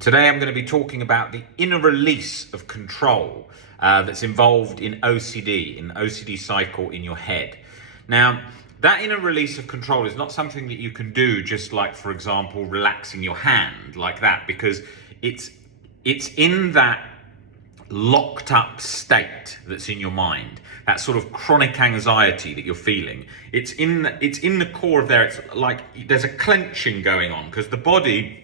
Today I'm going to be talking about the inner release of control that's involved in OCD cycle in your head. Now, that inner release of control is not something that you can do just like, for example, relaxing your hand like that, because it's in that locked up state that's in your mind, that sort of chronic anxiety that you're feeling. It's in the core of there. It's like there's a clenching going on because the body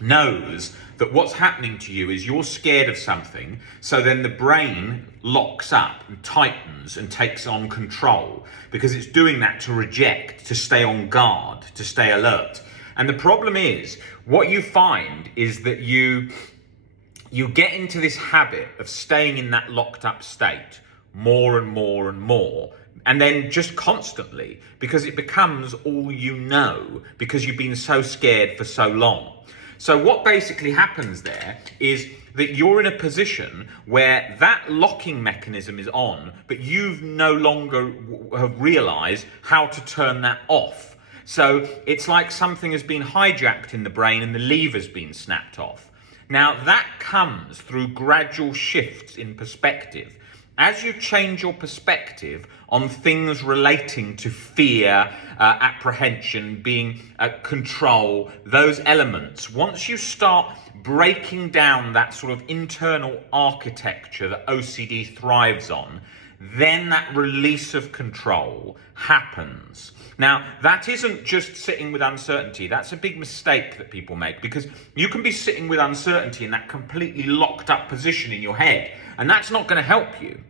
knows that what's happening to you is you're scared of something, so then the brain locks up and tightens and takes on control because it's doing that to reject, to stay on guard, to stay alert. And the problem is, what you find is that you get into this habit of staying in that locked up state more and more and more, and then just constantly, because it becomes all you know, because you've been so scared for so long. So what basically happens there is that you're in a position where that locking mechanism is on, but you've no longer have realized how to turn that off. So it's like something has been hijacked in the brain and the lever's been snapped off. Now that comes through gradual shifts in perspective. As you change your perspective on things relating to fear, apprehension, being control, those elements, once you start breaking down that sort of internal architecture that OCD thrives on, then that release of control happens. Now, that isn't just sitting with uncertainty. That's a big mistake that people make, because you can be sitting with uncertainty in that completely locked up position in your head, and that's not going to help you.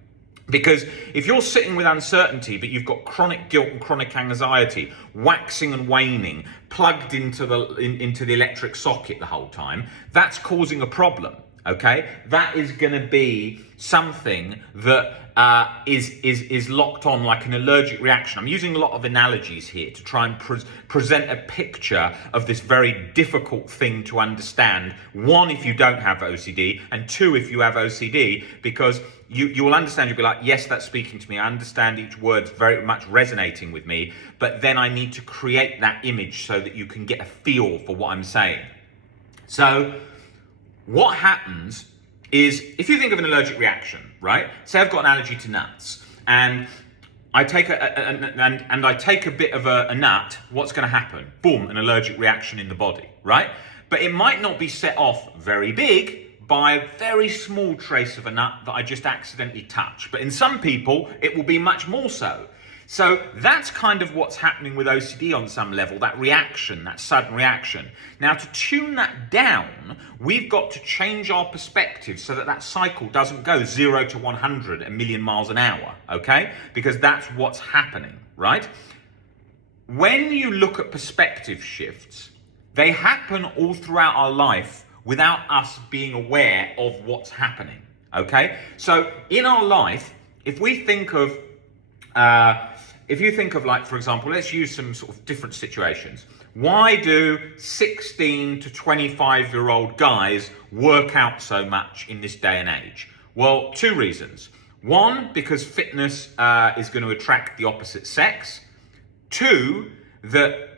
Because if you're sitting with uncertainty, but you've got chronic guilt and chronic anxiety, waxing and waning, plugged into the electric socket the whole time, that's causing a problem. Okay, that is going to be something that is locked on like an allergic reaction. I'm using a lot of analogies here to try and present a picture of this very difficult thing to understand. One, if you don't have OCD, and two, if you have OCD, because you will understand. You'll be like, yes, that's speaking to me. I understand each word's very much resonating with me, but then I need to create that image so that you can get a feel for what I'm saying. So what happens is, if you think of an allergic reaction, right? Say I've got an allergy to nuts, and I take a bit of a nut. What's going to happen? Boom, an allergic reaction in the body, right? But it might not be set off very big by a very small trace of a nut that I just accidentally touch. But in some people, it will be much more so. So that's kind of what's happening with OCD on some level, that reaction, that sudden reaction. Now, to tune that down, we've got to change our perspective so that that cycle doesn't go 0 to 100 a million miles an hour, okay? Because that's what's happening, right? When you look at perspective shifts, they happen all throughout our life without us being aware of what's happening, okay? So in our life, if you think of like, for example, let's use some sort of different situations. Why do 16 to 25-year-old guys work out so much in this day and age? Well, two reasons. One, because fitness is going to attract the opposite sex. Two, that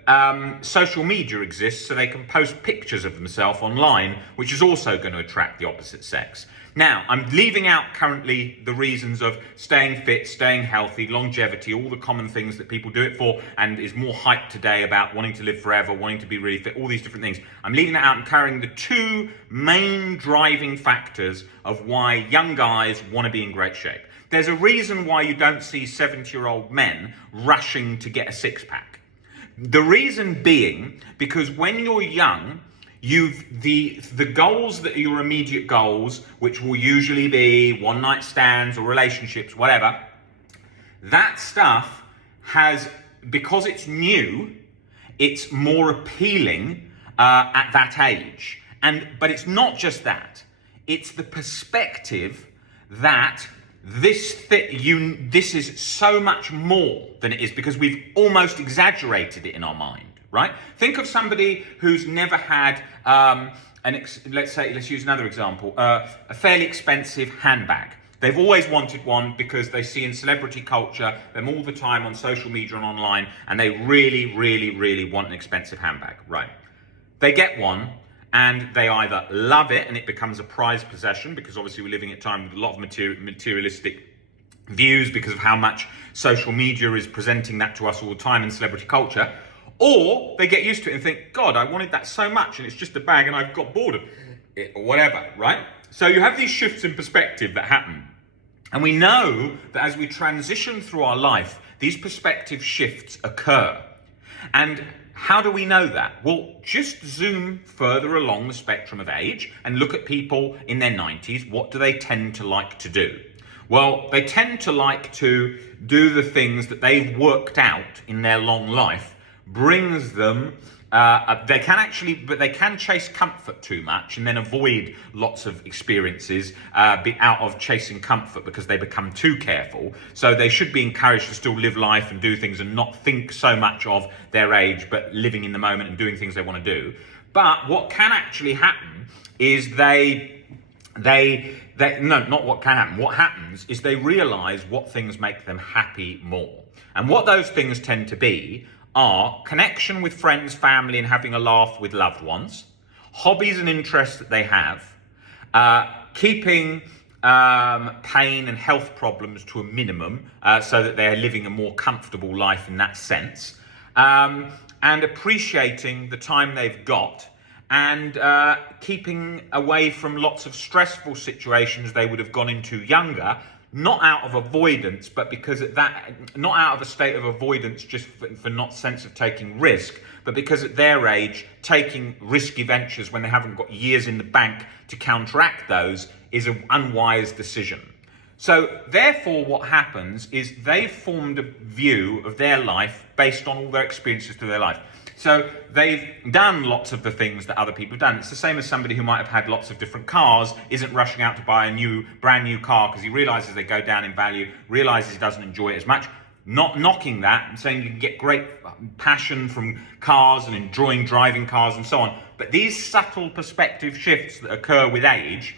social media exists so they can post pictures of themselves online, which is also going to attract the opposite sex. Now, I'm leaving out currently the reasons of staying fit, staying healthy, longevity, all the common things that people do it for, and is more hyped today about wanting to live forever, wanting to be really fit, all these different things. I'm leaving that out and carrying the two main driving factors of why young guys want to be in great shape. There's a reason why you don't see 70-year-old men rushing to get a six-pack. The reason being, because when you're young, the goals that are your immediate goals, which will usually be one-night stands or relationships, whatever, that stuff has, because it's new, it's more appealing at that age. But it's not just that. It's the perspective that this is so much more than it is, because we've almost exaggerated it in our mind, right? Think of somebody who's never had, let's use another example, a fairly expensive handbag. They've always wanted one because they see in celebrity culture them all the time on social media and online, and they really, really, really want an expensive handbag, right? They get one, and they either love it and it becomes a prized possession, because obviously we're living at a time with a lot of materialistic views because of how much social media is presenting that to us all the time in celebrity culture, or they get used to it and think, God, I wanted that so much and it's just a bag and I've got bored of it or whatever, right? So you have these shifts in perspective that happen. And we know that as we transition through our life, these perspective shifts occur. And how do we know that? Well, just zoom further along the spectrum of age and look at people in their 90s. What do they tend to like to do? Well, they tend to like to do the things that they've worked out in their long life brings them, they can chase comfort too much and then avoid lots of experiences out of chasing comfort because they become too careful. So they should be encouraged to still live life and do things and not think so much of their age, but living in the moment and doing things they want to do. But what can actually happen is what happens is they realize what things make them happy more. And what those things tend to be are connection with friends, family, and having a laugh with loved ones, hobbies and interests that they have, keeping pain and health problems to a minimum so that they're living a more comfortable life in that sense, and appreciating the time they've got, and keeping away from lots of stressful situations they would have gone into younger, not out of avoidance, but because not out of a state of avoidance just for not sense of taking risk, but because at their age, taking risky ventures when they haven't got years in the bank to counteract those is an unwise decision. So therefore what happens is they've formed a view of their life based on all their experiences through their life. So they've done lots of the things that other people have done. It's the same as somebody who might have had lots of different cars, isn't rushing out to buy a brand new car because he realizes they go down in value, realizes he doesn't enjoy it as much. Not knocking that and saying you can get great passion from cars and enjoying driving cars and so on. But these subtle perspective shifts that occur with age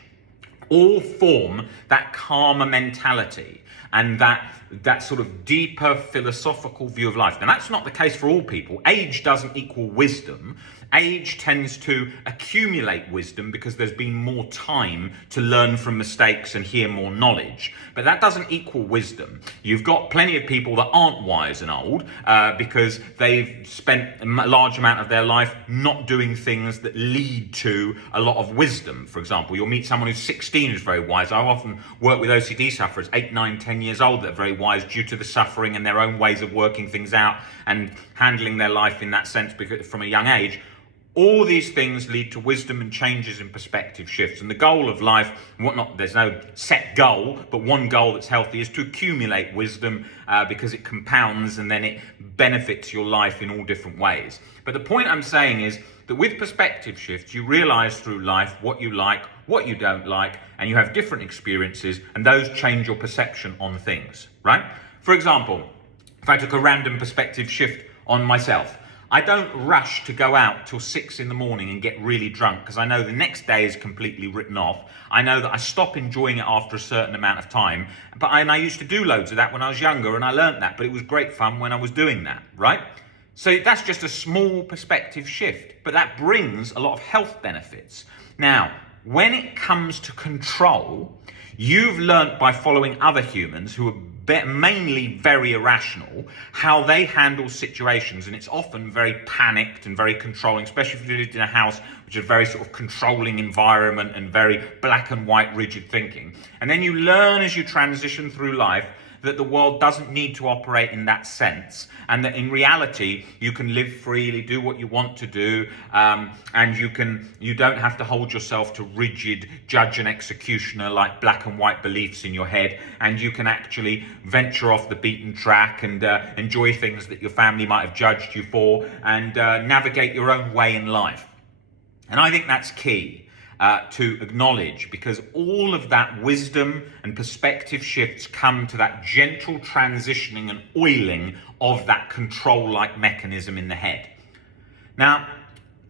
all form that calmer mentality and that sort of deeper philosophical view of life. Now, that's not the case for all people. Age doesn't equal wisdom. Age tends to accumulate wisdom because there's been more time to learn from mistakes and hear more knowledge. But that doesn't equal wisdom. You've got plenty of people that aren't wise and old because they've spent a large amount of their life not doing things that lead to a lot of wisdom. For example, you'll meet someone who's 16 who's very wise. I often work with OCD sufferers, 8, 9, 10 years old, that are very wise due to the suffering and their own ways of working things out and handling their life in that sense from a young age. All these things lead to wisdom and changes in perspective shifts. And the goal of life, there's no set goal, but one goal that's healthy is to accumulate wisdom because it compounds and then it benefits your life in all different ways. But the point I'm saying is that with perspective shifts, you realize through life what you like, what you don't like, and you have different experiences, and those change your perception on things, right? For example, if I took a random perspective shift on myself, I don't rush to go out till 6 in the morning and get really drunk because I know the next day is completely written off. I know that I stop enjoying it after a certain amount of time. And I used to do loads of that when I was younger and I learned that, but it was great fun when I was doing that, right? So that's just a small perspective shift, but that brings a lot of health benefits. Now, when it comes to control, you've learnt by following other humans who are mainly very irrational, how they handle situations, and it's often very panicked and very controlling, especially if you lived in a house which is a very sort of controlling environment and very black and white rigid thinking. And then you learn as you transition through life that the world doesn't need to operate in that sense, and that in reality you can live freely, do what you want to do, and you don't have to hold yourself to rigid judge and executioner like black and white beliefs in your head, and you can actually venture off the beaten track and enjoy things that your family might have judged you for, and navigate your own way in life. And I think that's key to acknowledge, because all of that wisdom and perspective shifts come to that gentle transitioning and oiling of that control-like mechanism in the head. Now,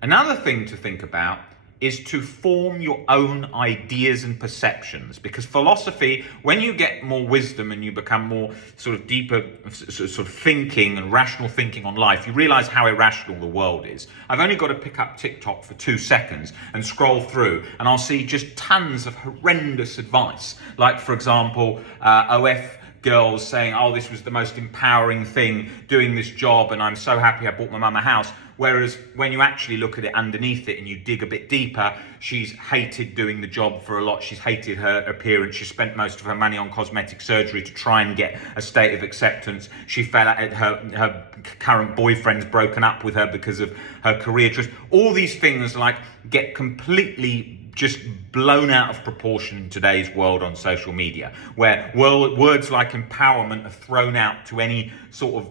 another thing to think about is to form your own ideas and perceptions. Because philosophy, when you get more wisdom and you become more sort of deeper sort of thinking and rational thinking on life, you realize how irrational the world is. I've only got to pick up TikTok for 2 seconds and scroll through, and I'll see just tons of horrendous advice. Like, for example, OF girls saying, oh, this was the most empowering thing, doing this job, and I'm so happy I bought my mum a house. Whereas when you actually look at it underneath it and you dig a bit deeper, she's hated doing the job for a lot. She's hated her appearance. She spent most of her money on cosmetic surgery to try and get a state of acceptance. She fell out, her current boyfriend's broken up with her because of her career choice. All these things like get completely just blown out of proportion in today's world on social media, where words like empowerment are thrown out to any sort of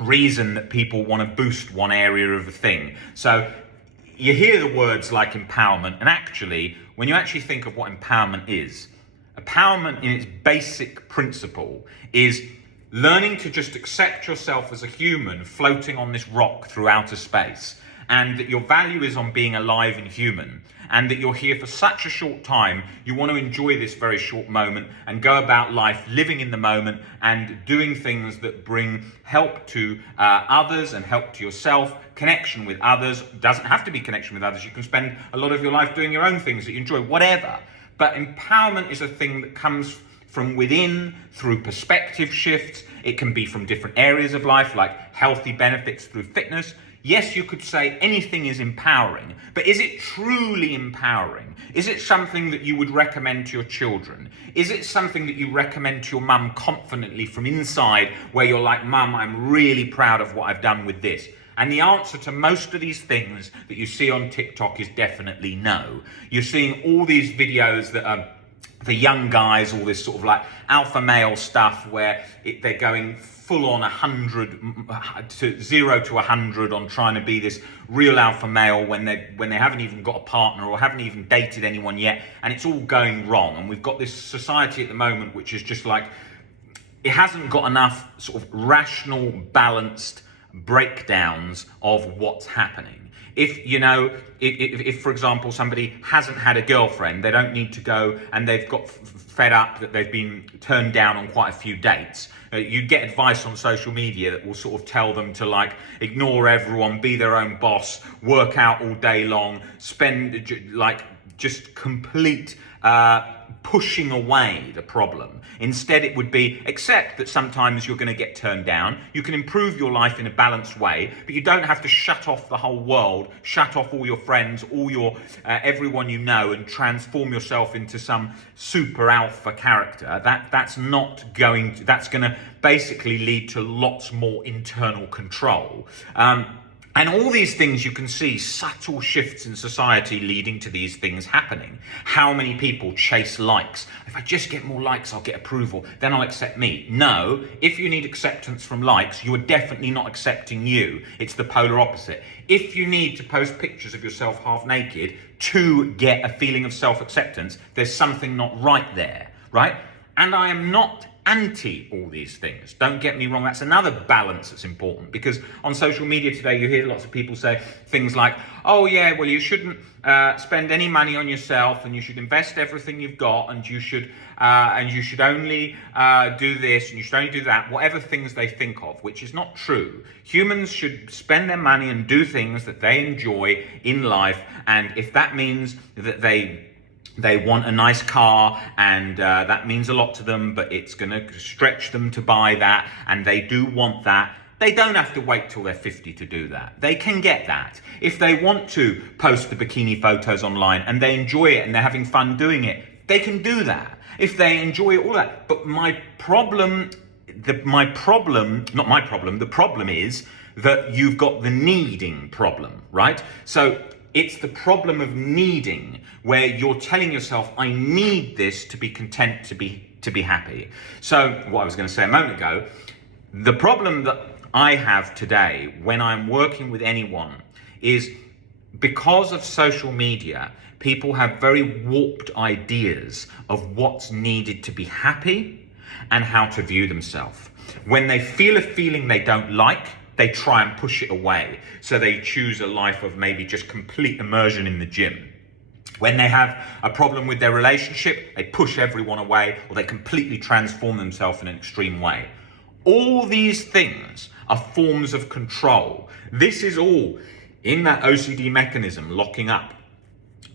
reason that people want to boost one area of a thing. So you hear the words like empowerment, and actually, when you actually think of what empowerment in its basic principle is learning to just accept yourself as a human floating on this rock through outer space, and that your value is on being alive and human, and that you're here for such a short time, you want to enjoy this very short moment and go about life living in the moment and doing things that bring help to others and help to yourself, connection with others. Doesn't have to be connection with others. You can spend a lot of your life doing your own things that you enjoy, whatever. But empowerment is a thing that comes from within through perspective shifts. It can be from different areas of life, like healthy benefits through fitness. Yes, you could say anything is empowering, but is it truly empowering? Is it something that you would recommend to your children? Is it something that you recommend to your mum confidently from inside, where you're like, Mum, I'm really proud of what I've done with this? And the answer to most of these things that you see on TikTok is definitely no. You're seeing all these videos that are the young guys, all this sort of like alpha male stuff where they're going full on 0 to 100 on trying to be this real alpha male when they haven't even got a partner or haven't even dated anyone yet, and it's all going wrong. And we've got this society at the moment which is just like, it hasn't got enough sort of rational, balanced breakdowns of what's happening. If for example, somebody hasn't had a girlfriend, they don't need to go and they've got fed up that they've been turned down on quite a few dates. You get advice on social media that will sort of tell them to like ignore everyone, be their own boss, work out all day long, spend like just complete pushing away the problem. Instead, it would be accept that sometimes you're going to get turned down. You can improve your life in a balanced way, but you don't have to shut off the whole world, shut off all your friends, all your everyone you know, and transform yourself into some super alpha character. That's going to basically lead to lots more internal control. And all these things, you can see subtle shifts in society leading to these things happening. How many people chase likes? If I just get more likes, I'll get approval, then I'll accept me. No, if you need acceptance from likes, you're definitely not accepting you. It's the polar opposite. If you need to post pictures of yourself half naked to get a feeling of self-acceptance, there's something not right there, right? And I am not anti all these things. Don't get me wrong, that's another balance that's important, because on social media today you hear lots of people say things like, oh yeah, well you shouldn't spend any money on yourself, and you should invest everything you've got, and you should only do this, and you should only do that, whatever things they think of, which is not true. Humans should spend their money and do things that they enjoy in life, and if that means that they want a nice car, and that means a lot to them, but it's going to stretch them to buy that, and they do want that, they don't have to wait till they're 50 to do that. They can get that. If they want to post the bikini photos online and they enjoy it and they're having fun doing it, they can do that. If they enjoy all that. But the problem is that you've got the needing problem, right? So it's the problem of needing, where you're telling yourself, I need this to be content, to be happy. So what I was going to say a moment ago, the problem that I have today when I'm working with anyone is because of social media, people have very warped ideas of what's needed to be happy and how to view themselves. When they feel a feeling they don't like, they try and push it away. So they choose a life of maybe just complete immersion in the gym. When they have a problem with their relationship, they push everyone away, or they completely transform themselves in an extreme way. All these things are forms of control. This is all in that OCD mechanism, locking up,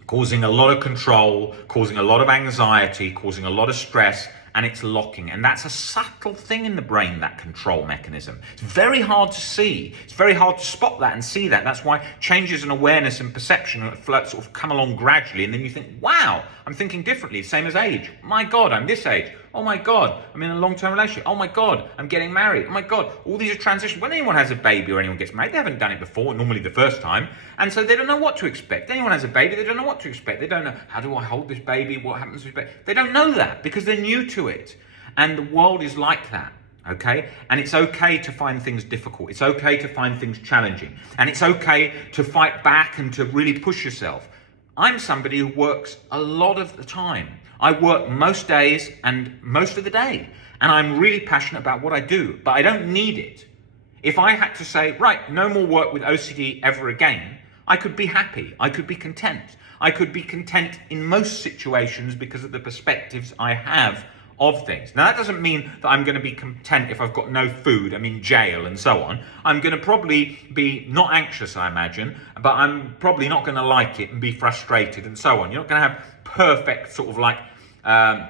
causing a lot of control, causing a lot of anxiety, causing a lot of stress, and it's locking. And that's a subtle thing in the brain, that control mechanism. It's very hard to see. It's very hard to spot that and see that. That's why changes in awareness and perception sort of come along gradually. And then you think, wow, I'm thinking differently, same as age. My God, I'm this age. Oh my God, I'm in a long-term relationship. Oh my God, I'm getting married. Oh my God, all these are transitions. When anyone has a baby or anyone gets married, they haven't done it before, normally the first time. And so they don't know what to expect. Anyone has a baby, they don't know what to expect. They don't know, how do I hold this baby? What happens to this baby? They don't know that because they're new to it. And the world is like that, okay? And it's okay to find things difficult. It's okay to find things challenging. And it's okay to fight back and to really push yourself. I'm somebody who works a lot of the time. I work most days and most of the day. And I'm really passionate about what I do, but I don't need it. If I had to say, right, no more work with OCD ever again, I could be happy. I could be content. I could be content in most situations because of the perspectives I have of things. Now, that doesn't mean that I'm going to be content if I've got no food, I'm in jail and so on. I'm going to probably be not anxious, I imagine, but I'm probably not going to like it and be frustrated and so on. You're not going to have perfect sort of like a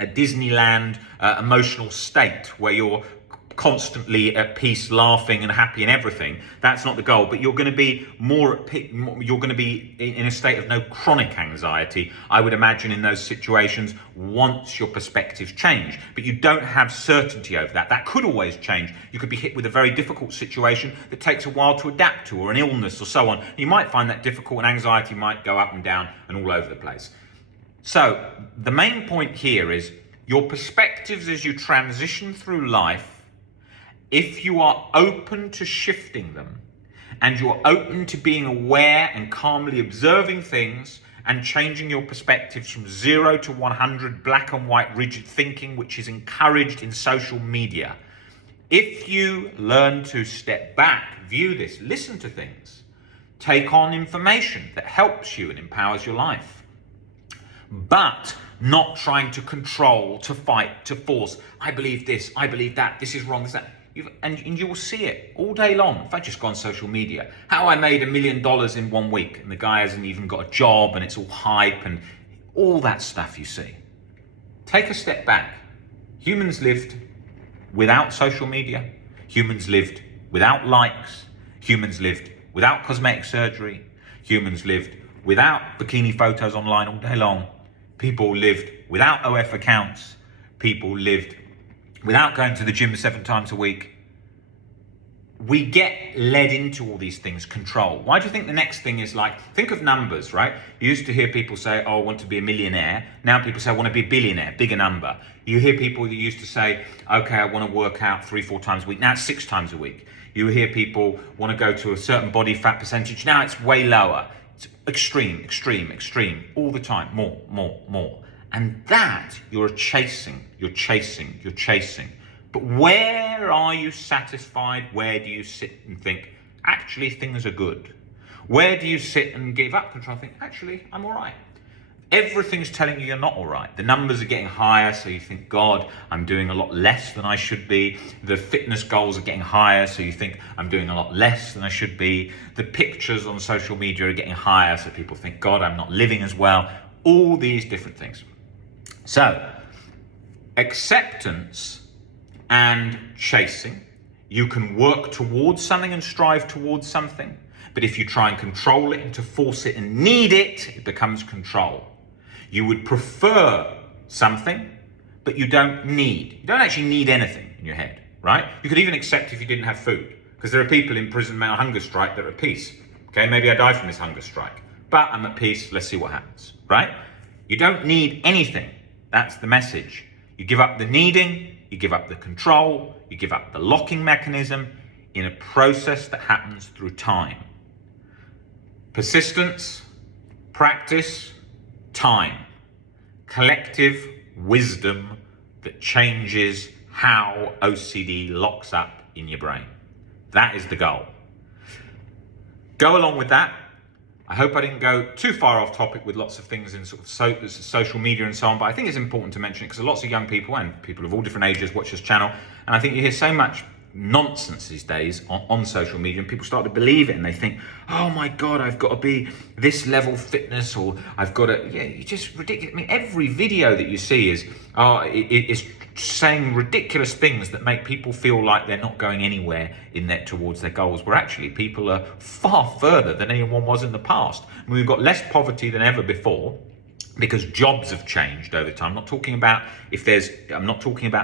Disneyland emotional state where you're constantly at peace, laughing and happy and everything. That's not the goal, but you're going to be you're going to be in a state of no chronic anxiety, I would imagine, in those situations once your perspectives change. But you don't have certainty over that. That could always change. You could be hit with a very difficult situation that takes a while to adapt to, or an illness or so on. You might find that difficult and anxiety might go up and down and all over the place. So the main point here is your perspectives as you transition through life. If you are open to shifting them and you're open to being aware and calmly observing things and changing your perspectives from 0 to 100, black and white, rigid thinking, which is encouraged in social media. If you learn to step back, view this, listen to things, take on information that helps you and empowers your life, but not trying to control, to fight, to force. I believe this, I believe that, this is wrong, this, that. And you will see it all day long. If I just go on social media, how I made $1 million in 1 week, and the guy hasn't even got a job, and it's all hype and all that stuff you see. Take a step back. Humans lived without social media. Humans lived without likes. Humans lived without cosmetic surgery. Humans lived without bikini photos online all day long. People lived without OF accounts. People lived without going to the gym 7 times a week. We get led into all these things, control. Why do you think the next thing is like, think of numbers, right? You used to hear people say, oh, I want to be a millionaire. Now people say, I want to be a billionaire, bigger number. You hear people that used to say, okay, I want to work out 3-4 times a week. Now it's 6 times a week. You hear people want to go to a certain body fat percentage. Now it's way lower. It's extreme, extreme, extreme, all the time, more, more, more. And that you're chasing. But where are you satisfied? Where do you sit and think, actually, things are good? Where do you sit and give up control and think, actually, I'm all right? Everything's telling you you're not all right. The numbers are getting higher, so you think, God, I'm doing a lot less than I should be. The fitness goals are getting higher, so you think, I'm doing a lot less than I should be. The pictures on social media are getting higher, so people think, God, I'm not living as well. All these different things. So, acceptance and chasing. You can work towards something and strive towards something, but if you try and control it and to force it and need it, it becomes control. You would prefer something, but you don't need. You don't actually need anything in your head, right? You could even accept if you didn't have food, because there are people in prison on hunger strike that are at peace. Okay, maybe I die from this hunger strike, but I'm at peace, let's see what happens, right? You don't need anything. That's the message. You give up the needing, you give up the control, you give up the locking mechanism in a process that happens through time. Persistence, practice, time. Collective wisdom that changes how OCD locks up in your brain. That is the goal. Go along with that. I hope I didn't go too far off topic with lots of things in sort of social media and so on, but I think it's important to mention it because lots of young people and people of all different ages watch this channel, and I think you hear so much nonsense these days on social media, and people start to believe it, and they think, oh my God, I've got to be this level fitness, or I've got to, yeah, it's just ridiculous. I mean, every video that you see is saying ridiculous things that make people feel like they're not going anywhere towards their goals, where actually people are far further than anyone was in the past. I mean, we've got less poverty than ever before, because jobs have changed over time. I'm not talking about the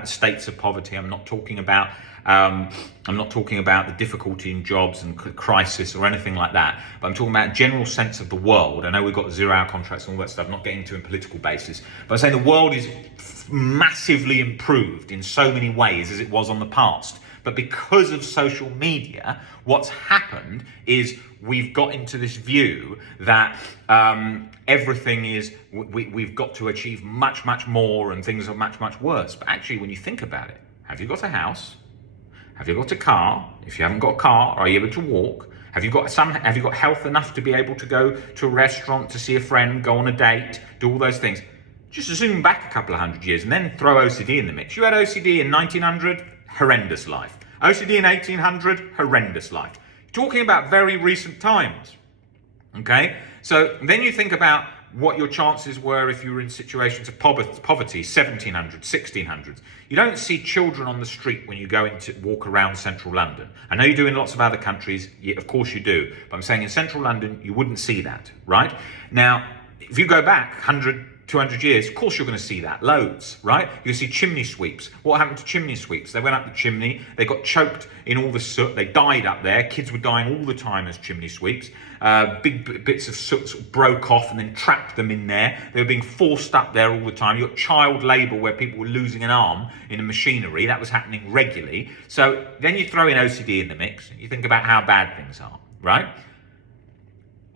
states of poverty. I'm not talking about the difficulty in jobs and crisis or anything like that. But I'm talking about a general sense of the world. I know we've got 0-hour contracts and all that stuff. I'm not getting into a political basis, but I'm saying the world is massively improved in so many ways as it was on the past. But because of social media, what's happened is we've got into this view that everything is, we've got to achieve much, much more, and things are much, much worse. But actually, when you think about it, have you got a house? Have you got a car? If you haven't got a car, are you able to walk? Have you got health enough to be able to go to a restaurant, to see a friend, go on a date, do all those things? Just zoom back a couple of hundred years and then throw OCD in the mix. You had OCD in 1900, horrendous life. OCD in 1800, horrendous life. Talking about very recent times, okay? So then you think about what your chances were if you were in situations of poverty, 1700s, 1600s. You don't see children on the street when you go walk around central London. I know you do in lots of other countries, of course you do, but I'm saying in central London, you wouldn't see that, right? Now, if you go back 100, 200 years, of course you're going to see that, loads, right? You see chimney sweeps. What happened to chimney sweeps? They went up the chimney, they got choked in all the soot, they died up there. Kids were dying all the time as chimney sweeps. Big bits of soot sort of broke off and then trapped them in there. They were being forced up there all the time. You got child labour where people were losing an arm in a machinery. That was happening regularly. So then you throw in OCD in the mix, and you think about how bad things are, right?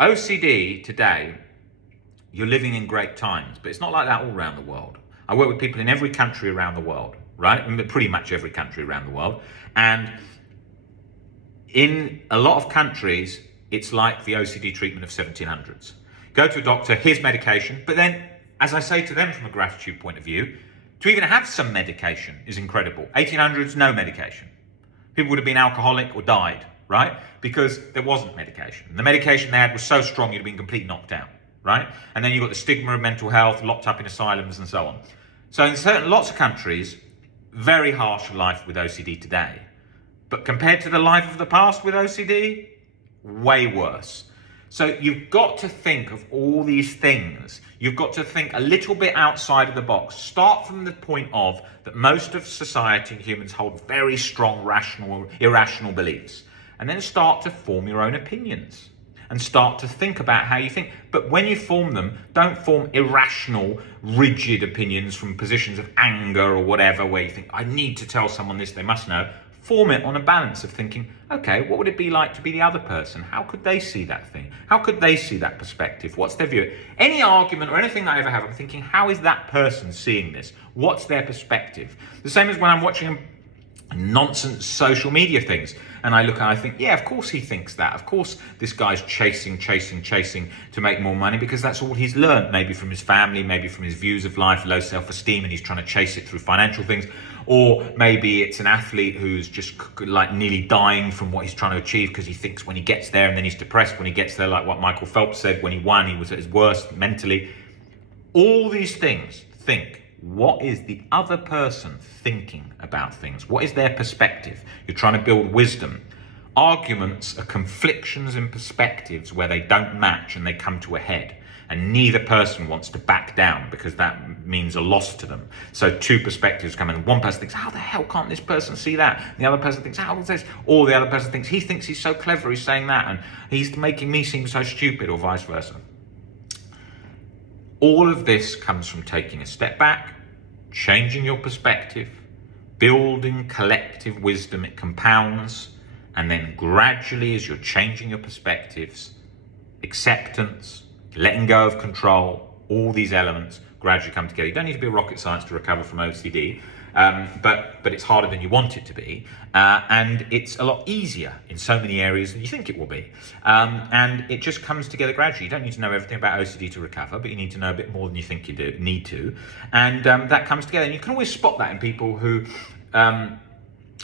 OCD today, you're living in great times, but it's not like that all around the world. I work with people in every country around the world, right? Pretty much every country around the world. And in a lot of countries, it's like the OCD treatment of 1700s. Go to a doctor, here's medication. But then, as I say to them from a gratitude point of view, to even have some medication is incredible. 1800s, no medication. People would have been alcoholic or died, right? Because there wasn't medication. The medication they had was so strong, you'd have been completely knocked out. Right? And then you've got the stigma of mental health, locked up in asylums and so on. So in lots of countries, very harsh life with OCD today. But compared to the life of the past with OCD, way worse. So you've got to think of all these things. You've got to think a little bit outside of the box. Start from the point of that most of society and humans hold very strong, rational, irrational beliefs. And then start to form your own opinions. And start to think about how you think. But when you form them, don't form irrational, rigid opinions from positions of anger or whatever, where you think, I need to tell someone this, they must know. Form it on a balance of thinking, okay, what would it be like to be the other person? How could they see that thing? How could they see that perspective? What's their view? Any argument or anything that I ever have, I'm thinking, how is that person seeing this? What's their perspective? The same as when I'm watching nonsense social media things. And I look and I think, yeah, of course he thinks that. Of course this guy's chasing to make more money because that's all he's learned, maybe from his family, maybe from his views of life, low self-esteem, and he's trying to chase it through financial things. Or maybe it's an athlete who's just like nearly dying from what he's trying to achieve because he thinks when he gets there, and then he's depressed when he gets there, like what Michael Phelps said, when he won, he was at his worst mentally. All these things, think. What is the other person thinking about things? What is their perspective? You're trying to build wisdom. Arguments are conflictions in perspectives where they don't match and they come to a head. And neither person wants to back down because that means a loss to them. So two perspectives come in. One person thinks, how the hell can't this person see that? And the other person thinks, how is this? Or the other person thinks he's so clever, he's saying that, and he's making me seem so stupid, or vice versa. All of this comes from taking a step back, changing your perspective, building collective wisdom. It compounds, and then gradually, as you're changing your perspectives, acceptance, letting go of control, all these elements gradually come together. You don't need to be a rocket science to recover from OCD. but it's harder than you want it to be, and it's a lot easier in so many areas than you think it will be. And it just comes together gradually. You don't need to know everything about OCD to recover, but you need to know a bit more than you think you need to, and that comes together. And you can always spot that in people who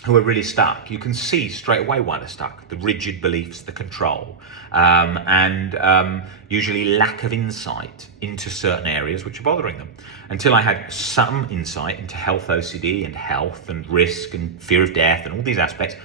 are really stuck. You can see straight away why they're stuck. The rigid beliefs, the control, and usually lack of insight into certain areas which are bothering them. Until I had some insight into health OCD and health and risk and fear of death and all these aspects,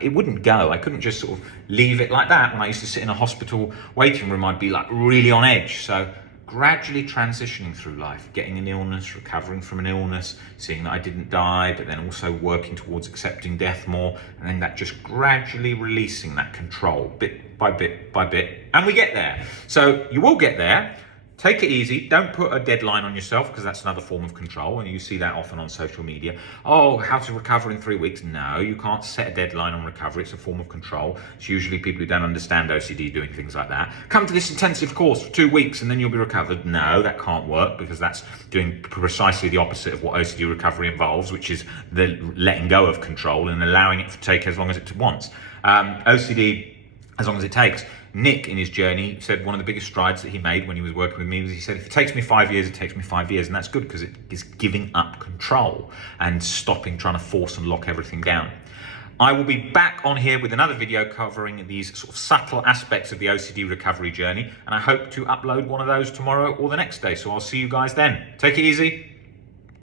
it wouldn't go. I couldn't just sort of leave it like that. When I used to sit in a hospital waiting room, I'd be like really on edge. So gradually transitioning through life, getting an illness, recovering from an illness, seeing that I didn't die, but then also working towards accepting death more, and then that just gradually releasing that control bit by bit by bit, and we get there. So you will get there. Take it easy. Don't put a deadline on yourself, because that's another form of control, and you see that often on social media. Oh, how to recover in 3 weeks. No, you can't set a deadline on recovery. It's a form of control. It's usually people who don't understand OCD doing things like that. Come to this intensive course for 2 weeks and then you'll be recovered. No, that can't work, because that's doing precisely the opposite of what OCD recovery involves, which is the letting go of control and allowing it to take as long as it wants. OCD, as long as it takes. Nick, in his journey, said one of the biggest strides that he made when he was working with me was, he said, if it takes me 5 years, it takes me 5 years. And that's good, because it is giving up control and stopping trying to force and lock everything down. I will be back on here with another video covering these sort of subtle aspects of the OCD recovery journey. And I hope to upload one of those tomorrow or the next day. So I'll see you guys then. Take it easy.